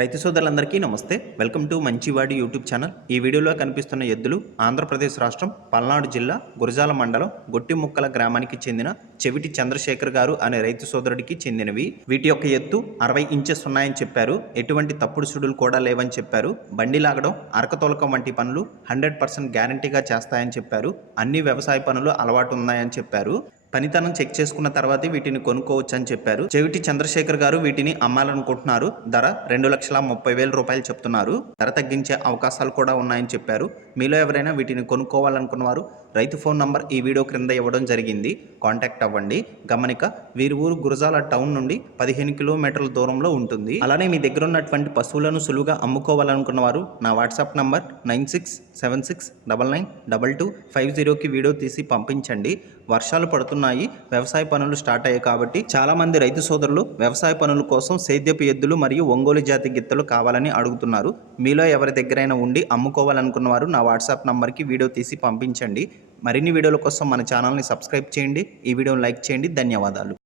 రైతు సోదరులందరికీ నమస్తే. వెల్కమ్ టు మంచివాడి యూట్యూబ్ ఛానల్. ఈ వీడియోలో కనిపిస్తున్న ఎద్దులు ఆంధ్రప్రదేశ్ రాష్ట్రం పల్నాడు జిల్లా గురజాల మండలం గొట్టిముక్కల గ్రామానికి చెందిన చెవిటి చంద్రశేఖర్ గారు అనే రైతు సోదరుడికి చెందినవి. వీటి యొక్క ఎత్తు 60 ఇంచెస్ ఉన్నాయని చెప్పారు. ఎటువంటి తప్పుడు సుడులు కూడా లేవని చెప్పారు. బండి లాగడం, అరకతోలకం వంటి పనులు 100% గ్యారంటీగా చేస్తాయని చెప్పారు. అన్ని వ్యవసాయ పనులు అలవాటు ఉన్నాయని చెప్పారు. పనితనం చెక్ చేసుకున్న తర్వాతే వీటిని కొనుక్కోవచ్చు అని చెప్పారు. చెవిటి చంద్రశేఖర్ గారు వీటిని అమ్మాలనుకుంటున్నారు. ధర 2,30,000 రూపాయలు చెప్తున్నారు. ధర తగ్గించే అవకాశాలు కూడా ఉన్నాయని చెప్పారు. మీలో ఎవరైనా వీటిని కొనుక్కోవాలనుకున్నవారు రైతు ఫోన్ నంబర్ ఈ వీడియో క్రింద ఇవ్వడం జరిగింది. కాంటాక్ట్ అవ్వండి. గమనిక, వీరి ఊరు గురజాల టౌన్ నుండి 15 కిలోమీటర్ల దూరంలో ఉంటుంది. అలానే మీ దగ్గర ఉన్నటువంటి పశువులను సులువుగా అమ్ముకోవాలనుకున్నవారు నా వాట్సాప్ నంబర్ 9676992250కి వీడియో తీసి పంపించండి. వర్షాలు పడుతున్నాయి, వ్యవసాయ పనులు స్టార్ట్ అయ్యాయి కాబట్టి చాలా మంది రైతు సోదరులు వ్యవసాయ పనుల కోసం సేద్యపు ఎద్దులు మరియు ఒంగోలు జాతి గిత్తలు కావాలని అడుగుతున్నారు. మీలో ఎవరి దగ్గరైనా ఉండి అమ్ముకోవాలనుకున్నవారు నా వాట్సాప్ నంబర్కి వీడియో తీసి పంపించండి. మరిన్ని వీడియోల కోసం మన ఛానల్ని సబ్స్క్రైబ్ చేయండి. ఈ వీడియోని లైక్ చేయండి. ధన్యవాదాలు.